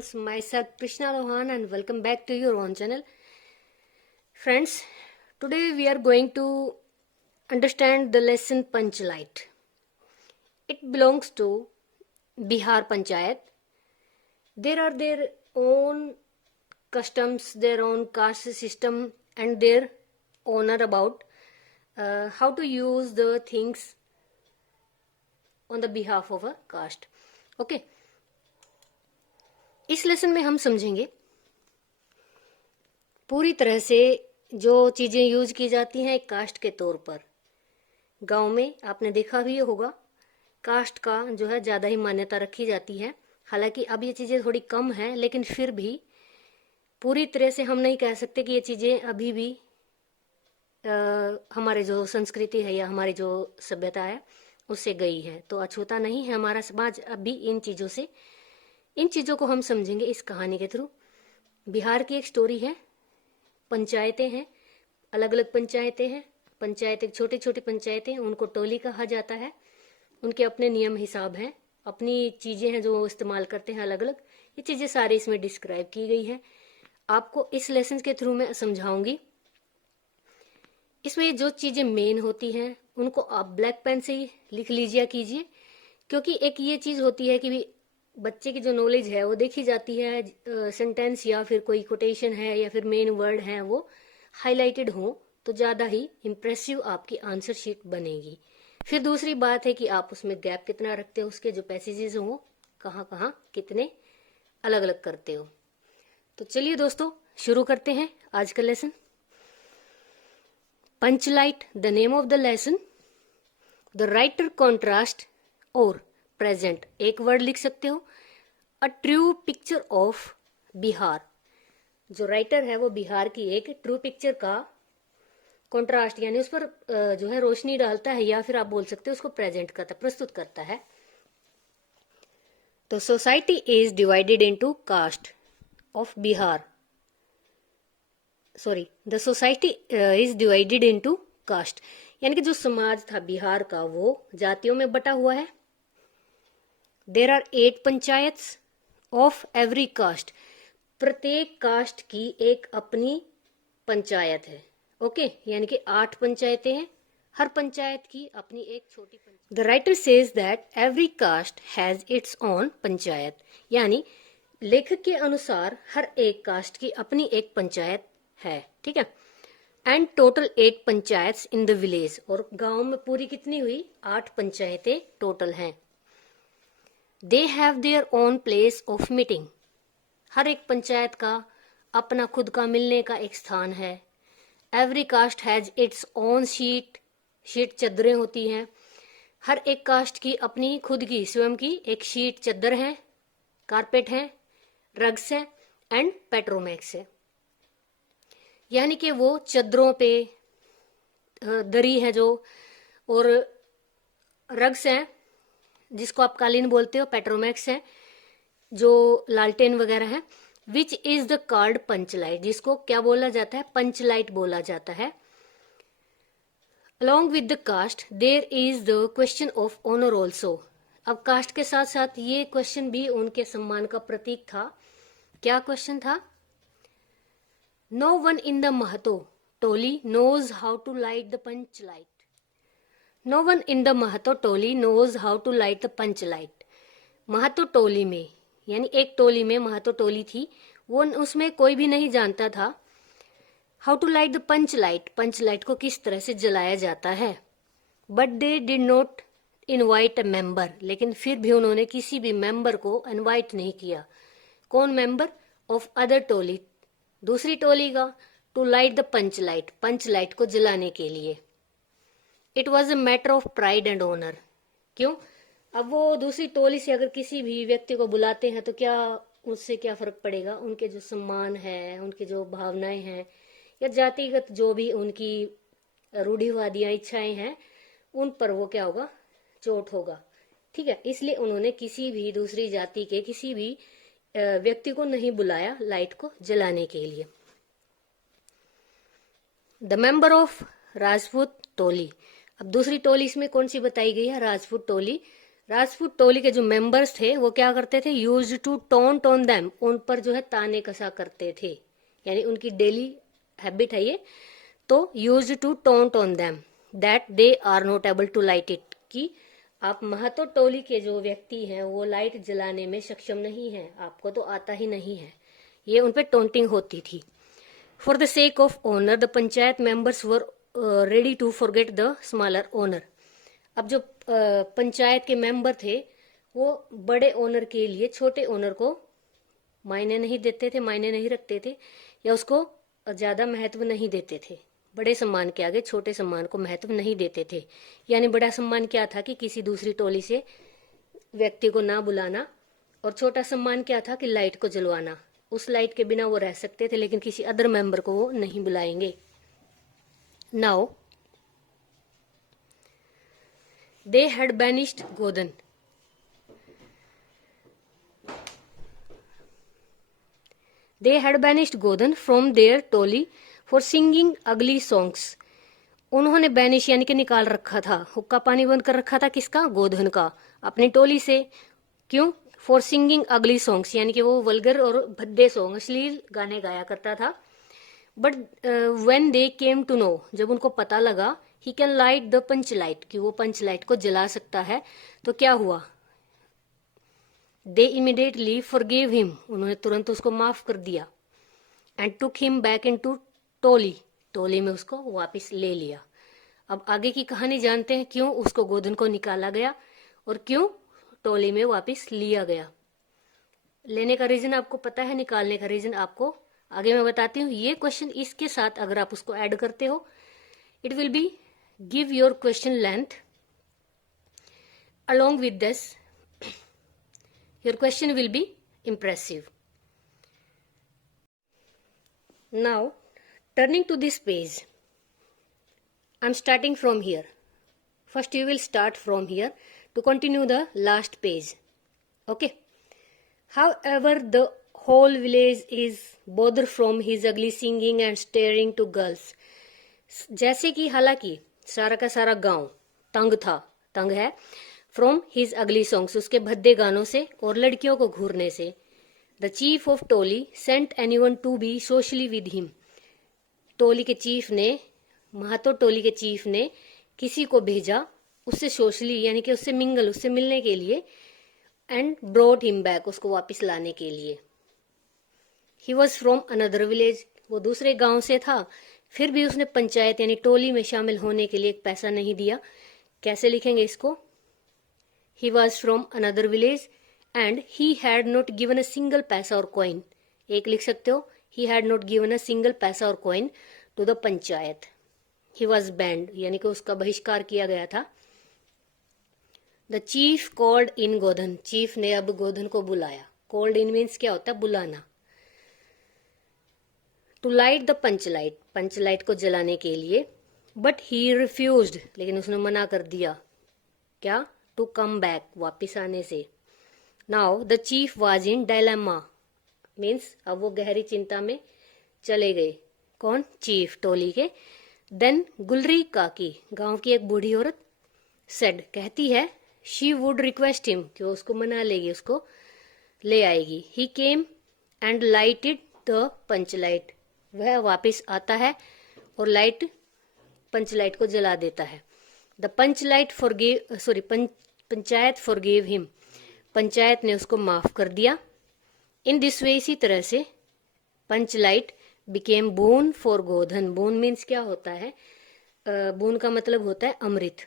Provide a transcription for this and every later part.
friends, myself Krishna Lohan and welcome back to your own channel. Friends, today we are going to understand the lesson Panchlight. It belongs to Bihar Panchayat. There are their own customs, their own caste system and their honor about how to use the things on the behalf of a caste. Okay. इस lesson में हम समझेंगे पूरी तरह से जो चीजें use की जाती हैं एक कास्ट के तौर पर। गांव में आपने देखा भी होगा कास्ट का जो है ज्यादा ही मान्यता रखी जाती है। हालांकि अब ये चीजें थोड़ी कम है, लेकिन फिर भी पूरी तरह से हम नहीं कह सकते कि ये चीजें अभी भी हमारे जो संस्कृति है या हमारी जो सभ्यता है उससे गई है। तो अछूता नहीं है हमारा समाज अभी इन चीजों से। इन चीजों को हम समझेंगे इस कहानी के थ्रू। बिहार की एक स्टोरी है, पंचायतें हैं, अलग अलग पंचायतें हैं। पंचायत एक छोटी छोटी पंचायतें, उनको टोली कहा जाता है। उनके अपने नियम हिसाब हैं, अपनी चीजें हैं जो वो इस्तेमाल करते हैं अलग अलग। ये चीजें सारी इसमें डिस्क्राइब की गई है। आपको इस लेसन के थ्रू मैं समझाऊंगी। इसमें जो चीजें मेन होती हैं उनको आप ब्लैक पेन से ही लिख लीजिए कीजिए, क्योंकि एक ये चीज होती है कि बच्चे की जो नॉलेज है वो देखी जाती है, सेंटेंस या फिर कोई कोटेशन है या फिर मेन वर्ड है वो हाईलाइटेड हो तो ज्यादा ही इम्प्रेसिव आपकी आंसर शीट बनेगी। फिर दूसरी बात है कि आप उसमें गैप कितना रखते हो, उसके जो पैसेजेस हो कहाँ कहाँ कितने अलग अलग करते हो। तो चलिए दोस्तों शुरू करते हैं आज का lesson. Panchlight the name of the lesson. The writer contrast और प्रेजेंट एक वर्ड लिख सकते हो। A true picture of Bihar. जो राइटर है वो बिहार की एक ट्रू पिक्चर का कॉन्ट्रास्ट यानी उस पर जो है रोशनी डालता है, या फिर आप बोल सकते हो उसको प्रेजेंट करता है, प्रस्तुत करता है। तो society is divided into caste of Bihar. Sorry, the society is divided into caste, यानी कि जो समाज था बिहार का वो जातियों में बटा हुआ है। There are 8 panchayats of every caste. प्रत्येक कास्ट की एक अपनी पंचायत है। ओके, यानी कि 8 पंचायतें हैं, हर पंचायत की अपनी एक छोटी panchayat. The writer says that every caste has its own panchayat, यानी लेखक के अनुसार हर एक कास्ट की अपनी एक पंचायत है। ठीक है। And total 8 panchayat in the village, और गांव में पूरी कितनी हुई 8 पंचायतें टोटल हैं। They have their own place of meeting. हर एक पंचायत का अपना खुद का मिलने का एक स्थान है। Every caste has its own sheet. Sheet चद्दरें होती हैं। हर एक कास्ट की अपनी खुद की स्वयं की एक शीट चद्दर है, कारपेट है, रग्स है एंड पेट्रोमैक्स है। यानी कि वो चद्दरों पे दरी है जो, और रग्स है जिसको आप कालीन बोलते हो, पेट्रोमैक्स है जो लालटेन वगैरह है। Which is the called Panchlight, जिसको क्या बोला जाता है, पंचलाइट बोला जाता है। Along with the caste there is the question of honour also. अब कास्ट के साथ साथ ये क्वेश्चन भी उनके सम्मान का प्रतीक था। क्या क्वेश्चन था? No one in the Mahato Toli knows how to light the Panchlight. No one in the Mahato Toli knows how to light the Panchlight. Mahato Toli में, यानी एक टोली में महतो टोली थी, वो उसमें कोई भी नहीं जानता था how to light the Panchlight, Panchlight को किस तरह से जलाया जाता है। But they did not invite a member, लेकिन फिर भी उन्होंने किसी भी मेंबर को इनवाइट नहीं किया। कौन मेंबर? ऑफ अदर टोली, दूसरी टोली का। To light the Panchlight, Panchlight को जलाने के लिए। It was a matter of pride and honour. क्यों? अब वो दूसरी टोली से अगर किसी भी व्यक्ति को बुलाते हैं तो क्या उससे क्या फर्क पड़ेगा? उनके जो सम्मान है, उनकी जो भावनाएं हैं या जातिगत जो भी उनकी रूढ़िवादियां इच्छाएं हैं, उन पर वो क्या होगा, चोट होगा। ठीक है, इसलिए उन्होंने किसी भी दूसरी जाति के किसी भी व्यक्ति को नहीं बुलाया लाइट को जलाने के लिए। द मेंबर ऑफ राजपूत टोली। अब दूसरी टोली इसमें कौन सी बताई गई है? राजपूत टोली। राजपूत टोली के जो मेंबर्स थे वो क्या करते थे, use to taunt on them, उन पर जो है ताने कसा करते थे, यानी उनकी डेली हैबिट है ये। तो use to taunt on them that they are not able to light it, कि आप महतो टोली के जो व्यक्ति हैं वो लाइट जलाने में सक्षम नहीं है, आपको तो आता ही नहीं है, ये उन पे टोंटिंग होती थी। For the sake of honour the panchayat members were ready to forget the smaller honour. अब जो पंचायत के मेंबर थे वो बड़े ओनर के लिए छोटे ओनर को मायने नहीं देते थे, मायने नहीं रखते थे, या उसको ज्यादा महत्व नहीं देते थे। बड़े सम्मान के आगे छोटे सम्मान को महत्व नहीं देते थे। यानी बड़ा सम्मान क्या था कि किसी दूसरी टोली से व्यक्ति को ना बुलाना, और छोटा सम्मान क्या था कि लाइट को जलवाना। उस लाइट के बिना वो रह सकते थे, लेकिन किसी अदर मेंबर को वो नहीं बुलाएंगे। Now they had banished Godhan. They had banished Godhan from their Toli for singing ugly songs। उन्होंने बैनिश यानी कि निकाल रखा था, हुक्का पानी बंद कर रखा था किसका, गोधन का, अपनी टोली से। क्यों, फॉर सिंगिंग अगली सॉन्ग्स, यानी कि वो वल्गर और भद्दे सॉन्ग, अश्लील गाने गाया करता था। But when they came to know, जब उनको पता लगा, he can light the Panchlight, कि वो पंच लाइट को जला सकता है, तो क्या हुआ, दे इमीडिएटली फॉरगिव हिम, उन्होंने तुरंत उसको माफ कर दिया। And took him back into Toli, टोली में उसको वापस ले लिया। अब आगे की कहानी जानते हैं, क्यों उसको गोधन को निकाला गया और क्यों टोली में वापस लिया गया। लेने का रीजन आपको पता है, निकालने का रीजन आपको आगे मैं बताती हूँ। ये क्वेश्चन इसके साथ अगर आप उसको ऐड करते हो, it will be give your question length. Along with this your question will be impressive. Now turning to this page, I'm starting from here. First you will start from here to continue the last page. Okay. However, the whole village is bothered from his ugly singing and staring to girls. जैसे कि हालांकि सारा का सारा गांव तंग था, तंग है, फ्रॉम हिज अगली सॉन्ग्स, उसके भद्दे गानों से और लड़कियों को घूरने से। The chief of Toli sent anyone to be socially with him, टोली के चीफ ने, महातो टोली के चीफ ने किसी को भेजा उससे सोशली यानी कि उससे मिंगल, उससे मिलने के लिए। एंड ब्रॉट हिम बैक, उसको वापस लाने के लिए। He was from another village, वो दूसरे गांव से था, फिर भी उसने पंचायत यानी टोली में शामिल होने के लिए एक पैसा नहीं दिया। कैसे लिखेंगे इसको, he was from another village and he had not given a single पैसा और coin। एक लिख सकते हो, he had not given a single पैसा और coin to the panchayat. he was banned यानी कि उसका बहिष्कार किया गया था। the chief called in Godhan, chief ने अब गोधन को बुलाया। called in means क्या होता है, बुलाना। to light the Panchlight, Panchlight को जलाने के लिए। but he refused, लेकिन उसने मना कर दिया। क्या, टू कम बैक, वापिस आने से। Now the chief was in dilemma, means अब वो गहरी चिंता में चले गए। कौन, चीफ टोली के। देन गुलरी काकी, गांव की एक बूढ़ी औरत, सेड कहती है, शी वुड रिक्वेस्ट हिम, कि वो उसको मना लेगी, उसको ले आएगी। He came and lighted the Panchlight, वह वापिस आता है और लाइट, पंच लाइट को जला देता है। The Panchlight forgive, sorry panchayat forgive him, panchayat ने उसको माफ कर दिया। इन दिस वे, इसी तरह से Panchlight became boon for Godhan. Boon means क्या होता है, बोन का मतलब होता है अमृत।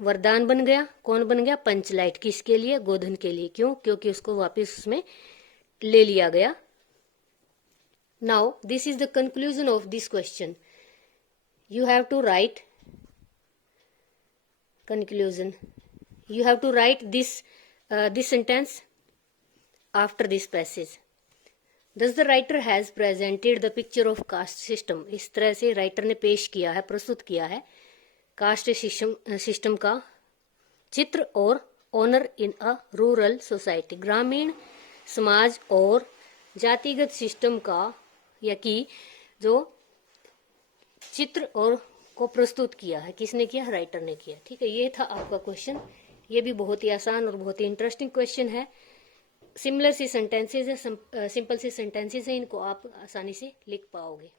वरदान बन गया, कौन बन गया, पंच लाइट, किसके लिए, गोधन के लिए। क्यों, क्योंकि उसको वापस उसमें ले लिया गया। Now this is the conclusion of this question. You have to write conclusion, you have to write this sentence after this passage. Thus the writer has presented the picture of caste system, इस तरह से writer ने पेश किया है, प्रस्तुत किया है कास्ट सिस्टम का चित्र और honour in a rural society, ग्रामीण समाज और जातिगत सिस्टम का, या कि जो चित्र और को प्रस्तुत किया है, किसने किया, राइटर ने किया। ठीक है, ये था आपका क्वेश्चन, ये भी बहुत ही आसान और बहुत ही इंटरेस्टिंग क्वेश्चन है। सिमिलर सी सेंटेंसेज है, सिंपल सी सेंटेंसेज है, इनको आप आसानी से लिख पाओगे।